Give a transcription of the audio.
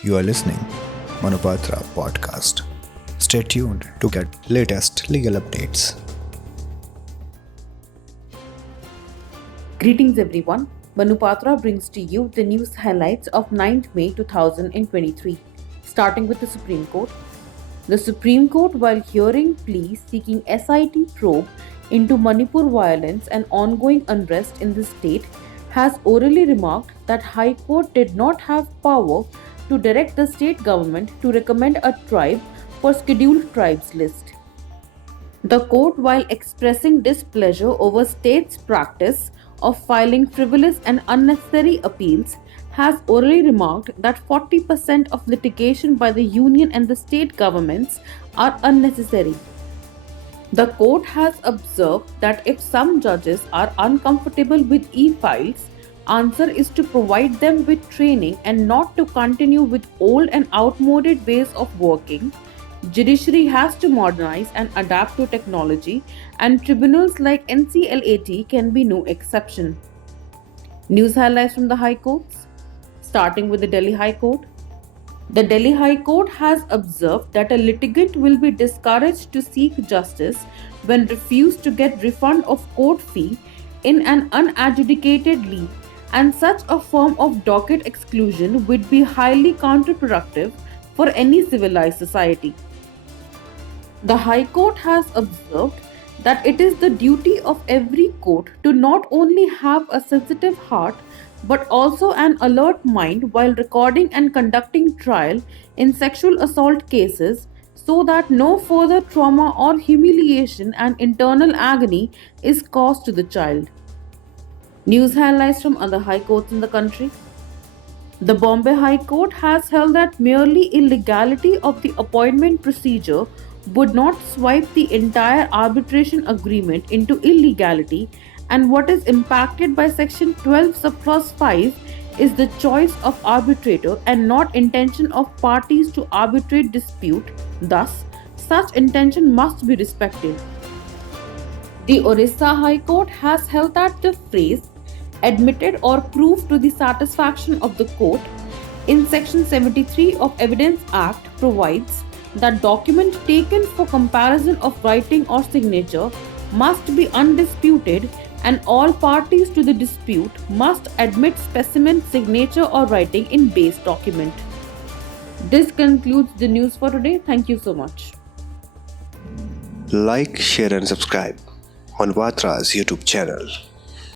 You are listening Manupatra Podcast. Stay tuned to get latest legal updates. Greetings everyone. Manupatra brings to you the news highlights of 9th May 2023. Starting with the Supreme Court. The Supreme Court, while hearing pleas seeking SIT probe into Manipur violence and ongoing unrest in the state, has orally remarked that High Court did not have power to direct the state government to recommend a tribe for scheduled tribes list. The court, while expressing displeasure over state's practice of filing frivolous and unnecessary appeals, has orally remarked that 40% of litigation by the union and the state governments are unnecessary. The court has observed that if some judges are uncomfortable with e-files, answer is to provide them with training and not to continue with old and outmoded ways of working. Judiciary has to modernize and adapt to technology, and tribunals like NCLAT can be no exception. News highlights from the High Courts. Starting with the Delhi High Court. The Delhi High Court has observed that a litigant will be discouraged to seek justice when refused to get refund of court fee in an unadjudicated lien, and such a form of docket exclusion would be highly counterproductive for any civilized society. The High Court has observed that it is the duty of every court to not only have a sensitive heart but also an alert mind while recording and conducting trial in sexual assault cases, so that no further trauma or humiliation and internal agony is caused to the child. News highlights from other high courts in the country. The Bombay High Court has held that merely illegality of the appointment procedure would not swipe the entire arbitration agreement into illegality, and what is impacted by Section 12 subclause 5 is the choice of arbitrator and not intention of parties to arbitrate dispute. Thus, such intention must be respected. The Orissa High Court has held that the phrase admitted or proved to the satisfaction of the court in Section 73 of Evidence Act provides that document taken for comparison of writing or signature must be undisputed, and all parties to the dispute must admit specimen signature or writing in base document. This concludes the news for today. Thank you so much. Like, share and subscribe on Manupatra's YouTube channel.